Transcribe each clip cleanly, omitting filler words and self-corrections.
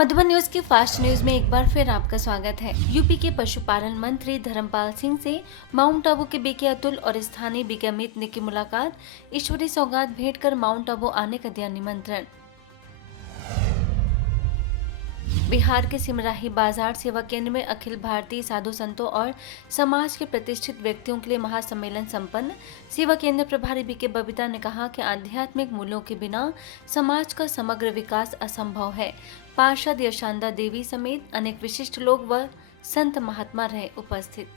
Madhuban news की fast news में एक बार फिर आपका स्वागत है। यूपी के पशुपालन मंत्री धर्मपाल सिंह से माउंट आबू के बीके अतुल और स्थानीय बीके अमित ने की मुलाकात। ईश्वरी सौगात भेंट कर माउंट आबू आने का दिया निमंत्रण। बिहार के सिमराही बाजार सेवा केंद्र में अखिल भारतीय साधु संतों और समाज के प्रतिष्ठित व्यक्तियों के लिए महासम्मेलन संपन्न। सेवा केंद्र प्रभारी बीके बबीता ने कहा कि आध्यात्मिक मूल्यों के बिना समाज का समग्र विकास असंभव है। पार्षद यशांदा देवी समेत अनेक विशिष्ट लोग व संत महात्मा रहे उपस्थित।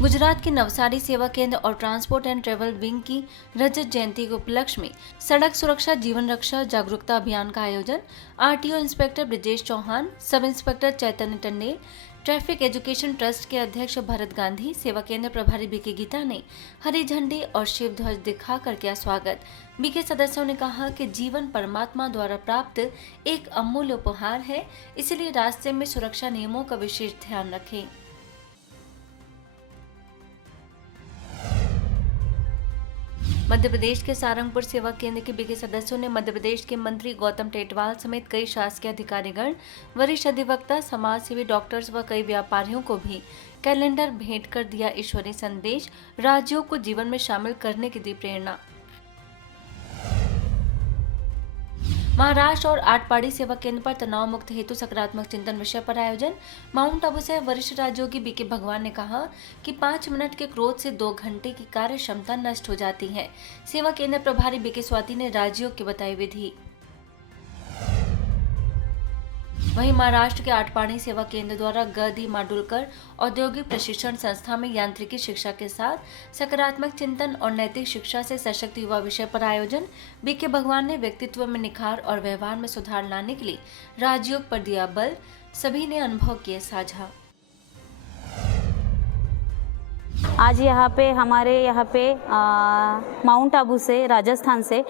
गुजरात के नवसारी सेवा केंद्र और ट्रांसपोर्ट एंड ट्रेवल विंग की रजत जयंती के उपलक्ष्य में सड़क सुरक्षा जीवन रक्षा जागरूकता अभियान का आयोजन। RTO inspector Brijesh Chauhan, sub inspector Chaitanya Tandel, traffic education trust के अध्यक्ष भरत गांधी, सेवा केंद्र प्रभारी बीके गीता ने हरी झंडी और शिव ध्वज दिखाकर किया स्वागत। बीके सदस्यों ने कहा कि जीवन परमात्मा द्वारा प्राप्त एक अमूल्य उपहार है, इसलिए रास्ते में सुरक्षा नियमों का विशेष ध्यान रखें। मध्य प्रदेश के सारंगपुर सेवा केंद्र के बीके सदस्यों ने मध्य प्रदेश के मंत्री गौतम टेटवाल समेत कई शासकीय अधिकारीगण, वरिष्ठ अधिवक्ता, समाज सेवी, डॉक्टर्स व कई व्यापारियों को भी कैलेंडर भेंट कर दिया ईश्वरीय संदेश। राज्यों को जीवन में शामिल करने की दी प्रेरणा। महाराष्ट्र और आटपाड़ी सेवा केंद्र पर तनाव मुक्त हेतु सकारात्मक चिंतन विषय पर आयोजन। माउंट आबू से वरिष्ठ राज्योगी बीके भगवान ने कहा कि 5 मिनट के क्रोध से 2 घंटे की कार्य क्षमता नष्ट हो जाती है। सेवा केंद्र प्रभारी बीके स्वाति ने राज्यों की बताई विधि। वहीं महाराष्ट्र के आटपाड़ी सेवा केंद्र द्वारा गदी माडुलकर औद्योगिक प्रशिक्षण संस्था में यांत्रिकी शिक्षा के साथ सकारात्मक चिंतन और नैतिक शिक्षा से सशक्त युवा विषय पर आयोजन। बीके भगवान ने व्यक्तित्व में निखार और व्यवहार में सुधार लाने के लिए राजयोग पर दिया बल। सभी ने अनुभव किए साझा। आज हमारे यहाँ पे माउंट आबू से, राजस्थान से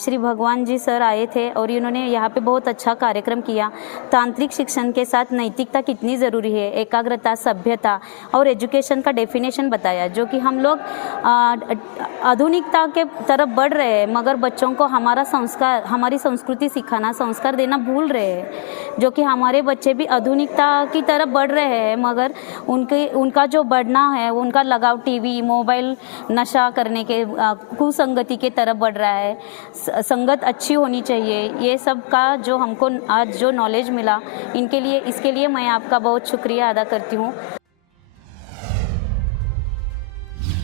श्री भगवान जी सर आए थे और इन्होंने यहाँ पे बहुत अच्छा कार्यक्रम किया। तांत्रिक शिक्षण के साथ नैतिकता कितनी ज़रूरी है, एकाग्रता, सभ्यता और एजुकेशन का डेफिनेशन बताया, जो कि हम लोग आधुनिकता के तरफ बढ़ रहे हैं मगर बच्चों को हमारा संस्कार, हमारी संस्कृति सिखाना, संस्कार देना भूल रहे हैं। जो कि हमारे बच्चे भी आधुनिकता की तरफ बढ़ रहे हैं मगर उनका जो बढ़ना है, उनका लगाव टीवी, मोबाइल, नशा करने के कुसंगति के तरफ बढ़ रहा है। संगत अच्छी होनी चाहिए। ये सब का जो हमको आज जो नॉलेज मिला, इसके लिए मैं आपका बहुत शुक्रिया अदा करती हूँ।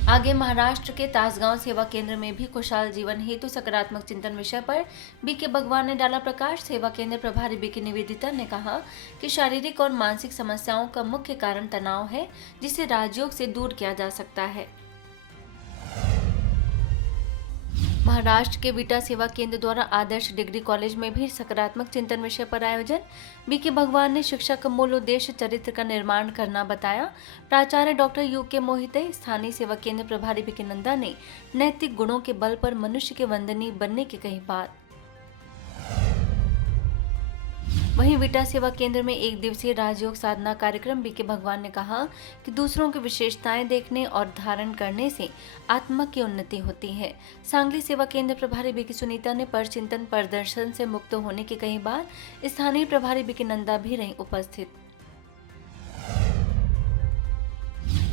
आगे महाराष्ट्र के तासगांव सेवा केंद्र में भी खुशहाल जीवन हेतु सकारात्मक चिंतन विषय पर बीके भगवान ने डाला प्रकाश। सेवा केंद्र प्रभारी बीके निवेदिता ने कहा कि शारीरिक और मानसिक समस्याओं का मुख्य कारण तनाव है, जिसे राजयोग से दूर किया जा सकता है। महाराष्ट्र के विटा सेवा केंद्र द्वारा आदर्श डिग्री कॉलेज में भी सकारात्मक चिंतन विषय पर आयोजन। बीके भगवान ने शिक्षा का मूल उद्देश्य चरित्र का निर्माण करना बताया। प्राचार्य डॉक्टर यूके मोहिते, स्थानीय सेवा केंद्र प्रभारी बीके नंदा ने नैतिक गुणों के बल पर मनुष्य के वंदनीय बनने की कही बात। वहीं विटा सेवा केंद्र में एक दिवसीय राजयोग साधना कार्यक्रम। बीके भगवान ने कहा कि दूसरों की विशेषताएं देखने और धारण करने से आत्मा की उन्नति होती है। सांगली सेवा केंद्र प्रभारी बीके सुनीता ने पर चिंतन प्रदर्शन से मुक्त होने की कही बात। स्थानीय प्रभारी बीके नंदा भी रही उपस्थित।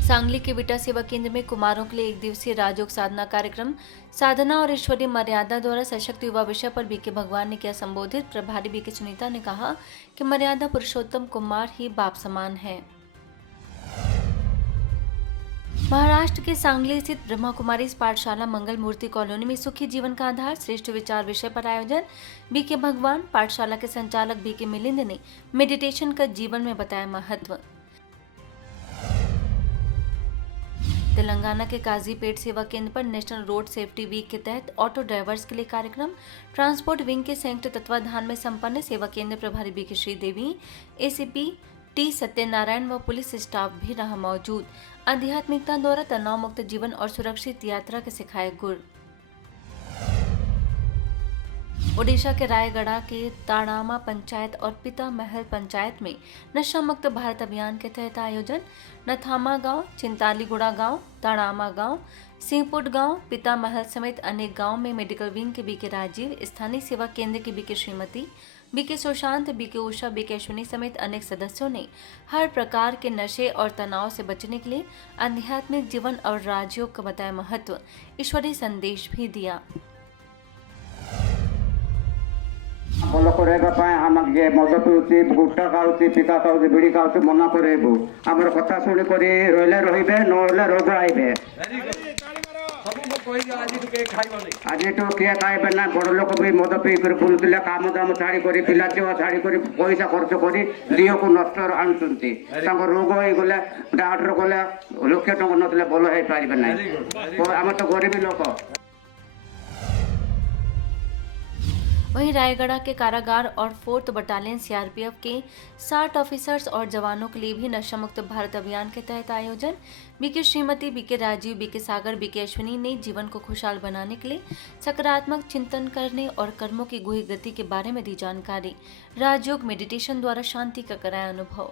सांगली के विटा सेवा केंद्र में कुमारों के लिए एक दिवसीय राजयोग साधना कार्यक्रम, साधना और ईश्वरीय मर्यादा द्वारा सशक्त युवा विषय पर बीके भगवान ने किया संबोधित। प्रभारी बीके सुनीता ने कहा कि मर्यादा पुरुषोत्तम कुमार ही बाप समान है। महाराष्ट्र के सांगली स्थित ब्रह्मा कुमारी पाठशाला मंगल मूर्ति कॉलोनी में सुखी जीवन का आधार श्रेष्ठ विचार विषय पर आयोजन। बीके भगवान पाठशाला के संचालक बीके मिलिंद ने मेडिटेशन का जीवन में बताया महत्व। तेलंगाना के काजीपेट सेवा केंद्र पर नेशनल रोड सेफ्टी वीक के तहत ऑटो ड्राइवर्स के लिए कार्यक्रम ट्रांसपोर्ट विंग के संयुक्त तत्वाधान में संपन्न। सेवा केंद्र प्रभारी BK Sridevi, ACP T Satyanarayana व पुलिस स्टाफ भी रहा मौजूद। आध्यात्मिकता द्वारा तनाव मुक्त जीवन और सुरक्षित यात्रा के सिखाए गुर। ओडिशा के रायगढ़ के ताड़ामा पंचायत और पिता महल पंचायत में नशा मुक्त भारत अभियान के तहत आयोजन। नथामा गांव, चिंतालीगुड़ा गांव, ताड़ामा गांव, सिंहपुट गांव, पिता महल समेत अनेक गांव में मेडिकल विंग के बीके राजीव, स्थानीय सेवा केंद्र की BK Shrimati, BK Sushant, BK Usha, BK Ashwini समेत अनेक सदस्यों ने हर प्रकार के नशे और तनाव से बचने के लिए आध्यात्मिक जीवन और राजयोग का बताया महत्व, ईश्वरीय संदेश भी दिया। ଭଲ କରାଇବା ପାଇଁ ଆମେ ଯେ ମଦ ପିଉଛି, ଗୁଟ୍ଖା ଖାଉଛି, ପିକା ଖାଉଛି, ବିଡ଼ି ଖାଉଛି ମନା କରାଇବୁ। ଆମର କଥା ଶୁଣିକରି ରହିଲେ ରହିବେ, ନହେଲେ ରୋଗ ଆଇବେ। ଆଜିଠୁ କିଏ ଖାଇବେ ନା? ବଡ଼ ଲୋକ ବି ମଦ ପିଇକରି ବୁଲୁଥିଲେ, କାମ ଦାମ ଛାଡ଼ିକରି, ପିଲା ଛୁଆ ଛାଡ଼ିକରି, ପଇସା ଖର୍ଚ୍ଚ କରି ଦେହକୁ ନଷ୍ଟ ଆଣୁଛନ୍ତି। ତାଙ୍କ ରୋଗ ହେଇଗଲେ ଡାକ୍ତର ଗଲେ ଲକ୍ଷେ ଟଙ୍କା ନଥିଲେ ଭଲ ହେଇପାରିବେ ନାହିଁ। ଆମେ ତ ଗରିବ ଲୋକ। वहीं रायगढ़ के कारागार और 4th बटालियन सीआरपीएफ के 60 ऑफिसर्स और जवानों के लिए भी नशा मुक्त भारत अभियान के तहत आयोजन। BK Shrimati, BK Rajeev, BK Sagar, BK Ashwini ने जीवन को खुशहाल बनाने के लिए सकारात्मक चिंतन करने और कर्मों की गुही गति के बारे में दी जानकारी। राजयोग मेडिटेशन द्वारा शांति का कराया अनुभव।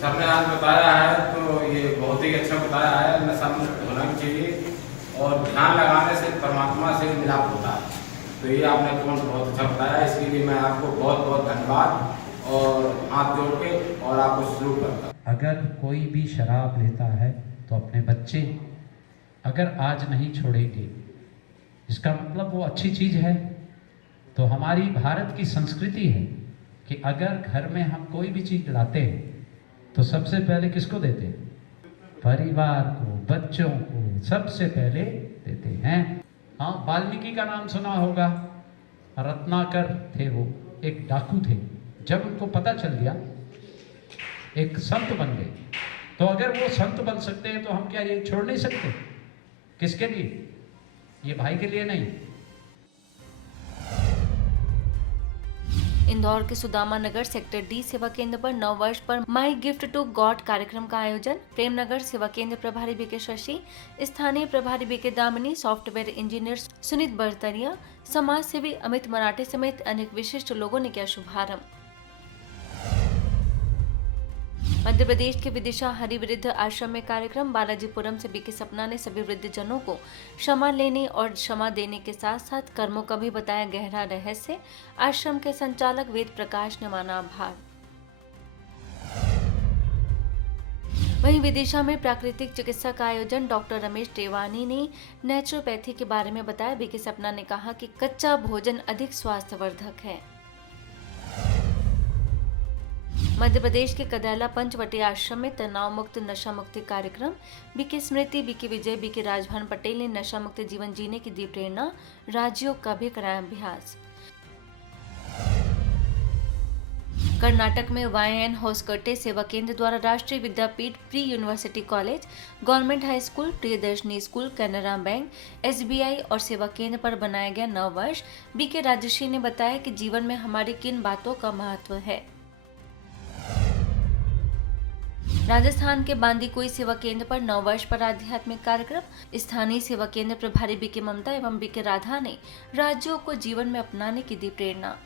सर ने आज बताया है तो ये बहुत ही अच्छा बताया है। नशा मुक्त होना चाहिए और ध्यान लगाने से परमात्मा से मिलाप होता है। तो ये आपने पॉइंट बहुत अच्छा बताया, इसके लिए मैं आपको बहुत बहुत धन्यवाद और हाथ जोड़ के और आपको शुरू करता हूँ। अगर कोई भी शराब लेता है तो अपने बच्चे अगर आज नहीं छोड़ेंगे, इसका मतलब वो अच्छी चीज़ है। तो हमारी भारत की संस्कृति है कि अगर घर में हम कोई भी चीज़ लाते हैं तो सबसे पहले किसको देते हैं? परिवार को, बच्चों को सबसे पहले देते हैं। हाँ, वाल्मीकि का नाम सुना होगा। रत्नाकर थे, वो एक डाकू थे। जब उनको पता चल गया, एक संत बन गए। तो अगर वो संत बन सकते हैं तो हम क्या ये छोड़ नहीं सकते? किसके लिए? ये भाई के लिए नहीं। इंदौर के सुदामा नगर सेक्टर डी सेवा केंद्र पर 9 वर्ष पर माई गिफ्ट टू गॉड कार्यक्रम का आयोजन। प्रेमनगर सेवा केंद्र प्रभारी बीके शशि, स्थानीय प्रभारी BK Damini, software engineer Sunit Bartaria, समाज सेवी अमित मराठे समेत अनेक विशिष्ट लोगों ने किया शुभारंभ। मध्य प्रदेश के विदिशा हरिवृद्ध आश्रम में कार्यक्रम। बालाजीपुरम से बीके सपना ने सभी वृद्ध जनों को क्षमा लेने और क्षमा देने के साथ साथ कर्मों का भी बताया गहरा रहस्य। आश्रम के संचालक वेद प्रकाश ने माना आभार। वहीं विदिशा में प्राकृतिक चिकित्सा का आयोजन। डॉक्टर रमेश टेवानी ने नेचुरोपैथी के बारे में बताया। बीके सपना ने कहा कि कच्चा भोजन अधिक स्वास्थ्यवर्धक है। मध्य प्रदेश के कदैला पंचवटी आश्रम में तनाव मुक्त नशा मुक्ति कार्यक्रम। बीके स्मृति, बीके विजय, बीके राजभान पटेल ने नशा मुक्त जीवन जीने की दी प्रेरणा। राजयोग का भी कराया अभ्यास। कर्नाटक में वायएन होसकटे सेवा केंद्र द्वारा Rashtriya Vidyapeeth, pre university college, government high school, Priyadarshini school, Canara bank, SBI और सेवा केंद्र पर बनाया गया 9 वर्ष। बीके राजश्री ने बताया कि जीवन में हमारी किन बातों का महत्व है। राजस्थान के बांदीकुई सेवा केंद्र पर 9 वर्ष पर आध्यात्मिक कार्यक्रम। स्थानीय सेवा केंद्र प्रभारी बीके ममता एवं बीके राधा ने राज्यों को जीवन में अपनाने की दी प्रेरणा।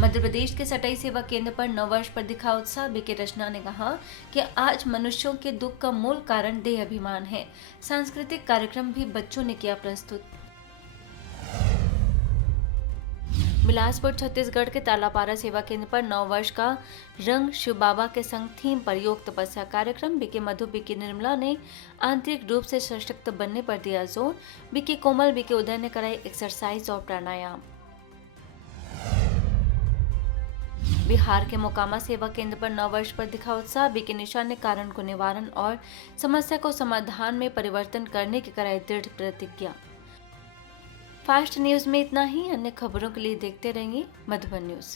मध्य प्रदेश के सटाई सेवा केंद्र पर 9 वर्ष पर दिखा उत्साह। बीके रचना ने कहा कि आज मनुष्यों के दुख का मूल कारण देह अभिमान है। सांस्कृतिक कार्यक्रम भी बच्चों ने किया प्रस्तुत। बिलासपुर छत्तीसगढ़ के तालापारा सेवा केंद्र पर 9 वर्ष का रंग शिव बाबा के संग थीम पर योग तपस्या कार्यक्रम। बीके मधु, बीके निर्मला ने आंतरिक रूप से सशक्त बनने पर दिया जोर। बीके कोमल, बीके उदय ने कराई एक्सरसाइज और प्राणायाम। बिहार के मोकामा सेवा केंद्र पर 9 वर्ष पर दिखा उत्साह। बीके निशा ने कारण को निवारण और समस्या को समाधान में परिवर्तन करने की कराई दृढ़ प्रतिज्ञा। फास्ट न्यूज में इतना ही। अन्य खबरों के लिए देखते रहिए मधुबन न्यूज।